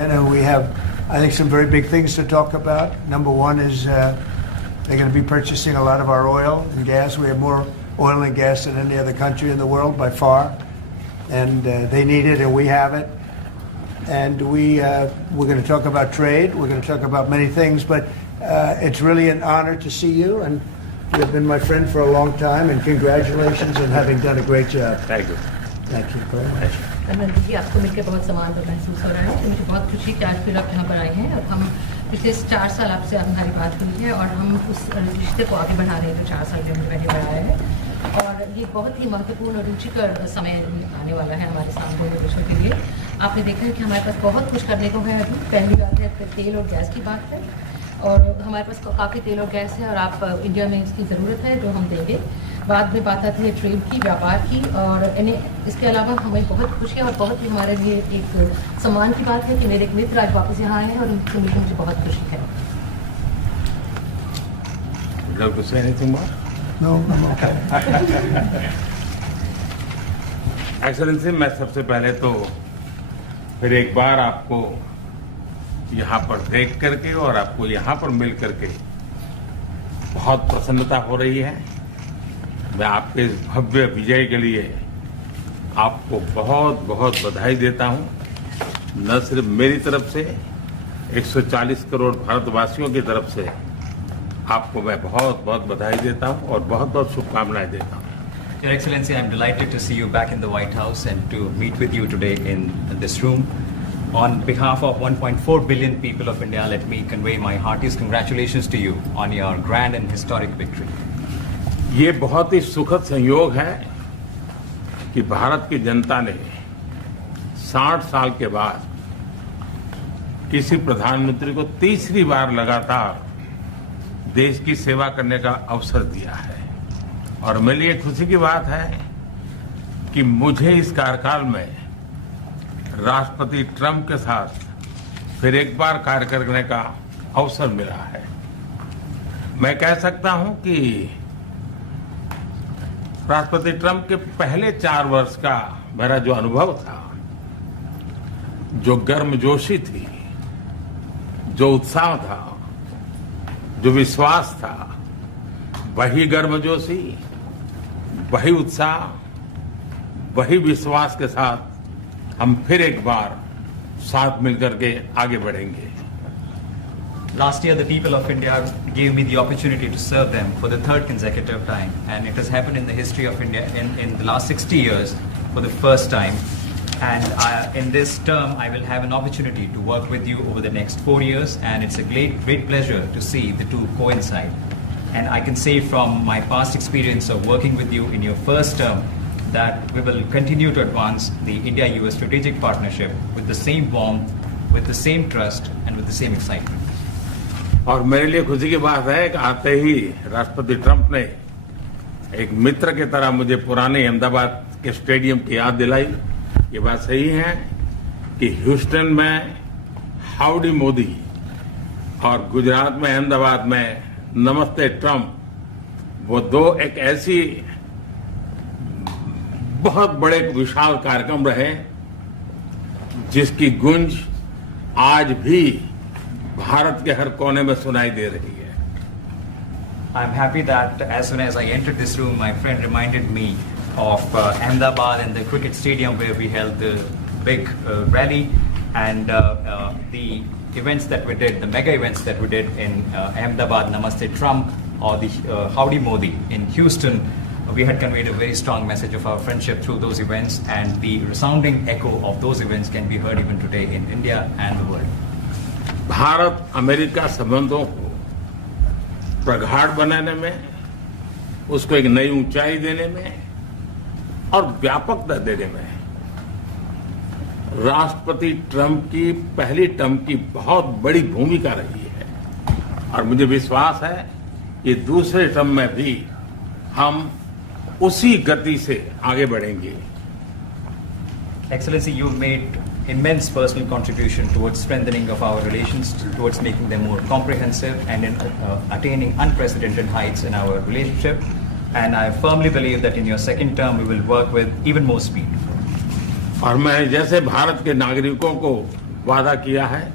And we have, I think, some very big things to talk about. Number one is they're going to be purchasing a lot of our oil and gas. We have more oil and gas than any other country in the world by far. And they need it and we have it. And we're going to talk about trade. We're going to talk about many things. But it's really an honor to see you. And you've been my friend for a long time. And congratulations on having done a great job. Thank you. Thank you very much. अनंत जी, आपको मिलकर बहुत सम्मान और महसूस हो रहा है। मुझे बहुत खुशी कि आज फिर आप यहाँ पर आए हैं और हम पिछले 4 साल आपसे हमारी बात हुई है और हम उस रिश्ते को आगे बढ़ा रहे हैं जो 4 साल जो हमने पहले बढ़ाया है। और ये बहुत ही महत्वपूर्ण और रुचिकर समय आने वाला है हमारे साथ दोनों देशों के लिए। आपने देखा है कि हमारे पास बहुत कुछ करने को है। अभी पहली बात है तेल और गैस की बात है और हमारे पास काफ़ी तेल और गैस है और आप इंडिया में इसकी ज़रूरत है जो हम देंगे। बाद में बात आती है ट्रेड की, व्यापार की और इसके अलावा हमें बहुत खुशी है और बहुत ही हमारे लिए एक सम्मान की बात है कि मेरे एक मित्र आज वापस यहाँ आए हैं और उनसे मिलकर मुझे बहुत खुशी है। एक्सेलेंसी, मैं सबसे पहले तो फिर एक बार आपको यहाँ पर देख करके और आपको यहाँ पर मिल करके बहुत प्रसन्नता हो रही है। मैं आपके इस भव्य विजय के लिए आपको बहुत बहुत बधाई देता हूं। न सिर्फ मेरी तरफ से 140 करोड़ भारतवासियों की तरफ से आपको मैं बहुत बहुत बधाई देता हूं और बहुत बहुत शुभकामनाएं देता हूं। Your Excellency, I am delighted to see you back in the White House and to meet with you today in this room. On behalf of 1.4 billion people of India, let me convey my heartiest congratulations to you on your grand and historic victory. ये बहुत ही सुखद संयोग है कि भारत की जनता ने 60 साल के बाद किसी प्रधानमंत्री को तीसरी बार लगातार देश की सेवा करने का अवसर दिया है और मेरे लिए खुशी की बात है कि मुझे इस कार्यकाल में राष्ट्रपति ट्रंप के साथ फिर एक बार कार्य करने का अवसर मिला है। मैं कह सकता हूं कि राष्ट्रपति ट्रंप के पहले 4 वर्ष का मेरा जो अनुभव था, जो गर्मजोशी थी, जो उत्साह था, जो विश्वास था, वही गर्मजोशी, वही उत्साह, वही विश्वास के साथ हम फिर एक बार साथ मिलकर के आगे बढ़ेंगे। Last year, the people of India gave me the opportunity to serve them for the 3rd consecutive time, and it has happened in the history of India in the last 60 years for the first time. And in this term, I will have an opportunity to work with you over the next 4 years, and it's a great pleasure to see the two coincide. And I can say from my past experience of working with you in your first term that we will continue to advance the India-US strategic partnership with the same warmth, with the same trust, and with the same excitement. और मेरे लिए खुशी की बात है कि आते ही राष्ट्रपति ट्रंप ने एक मित्र की तरह मुझे पुराने अहमदाबाद के स्टेडियम की याद दिलाई। ये बात सही है कि ह्यूस्टन में हाउडी मोदी और गुजरात में अहमदाबाद में नमस्ते ट्रंप, वो दो एक ऐसी बहुत बड़े विशाल कार्यक्रम रहे जिसकी गूंज आज भी भारत के हर कोने में सुनाई दे रही है। I'm happy that as soon as I entered this room, my friend reminded me of Ahmedabad and the cricket stadium where we held the big rally and the events that we did, the mega events that we did in Ahmedabad, Namaste Trump, or the Howdy Modi in Houston. We had conveyed a very strong message of our friendship through those events, and the resounding echo of those events can be heard even today in India and the world. Bharat America संबंधों को प्रगाढ़ बनाने में, उसको एक नई ऊंचाई देने में और व्यापकता देने में राष्ट्रपति ट्रंप की पहली टर्म की बहुत बड़ी भूमिका रही है और मुझे विश्वास है कि दूसरे टर्म में भी हम उसी गति से आगे बढ़ेंगे। Excellency, you've made immense personal contribution towards strengthening of our relations, towards making them more comprehensive and in attaining unprecedented heights in our relationship. And I firmly believe that in your second term, we will work with even more speed. और मैं जैसे भारत के नागरिकों को वादा किया है